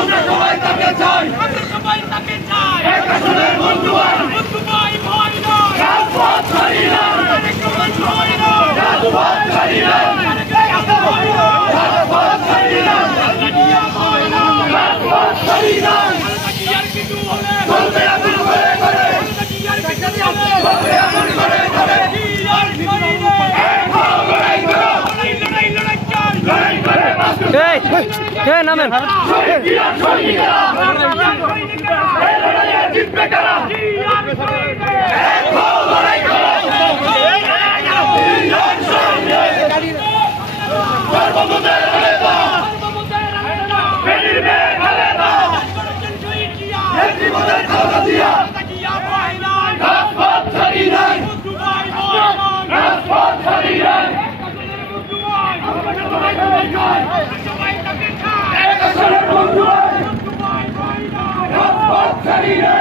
আমরা সবাই তাকে চাই, আমরা সবাই তাকে চাই, একাশনের বন্ধুবাই বন্ধুবাই ভয় নয়, রাজপথ ছাড়ি না, রাজপথ ছাড়ি না, রাজপথ ছাড়ি না, রাজপথ ছাড়ি না, রাজপথ ছাড়ি না, চলবে আগুন করে করে, চলবে আগুন করে করে, নামেন Hey!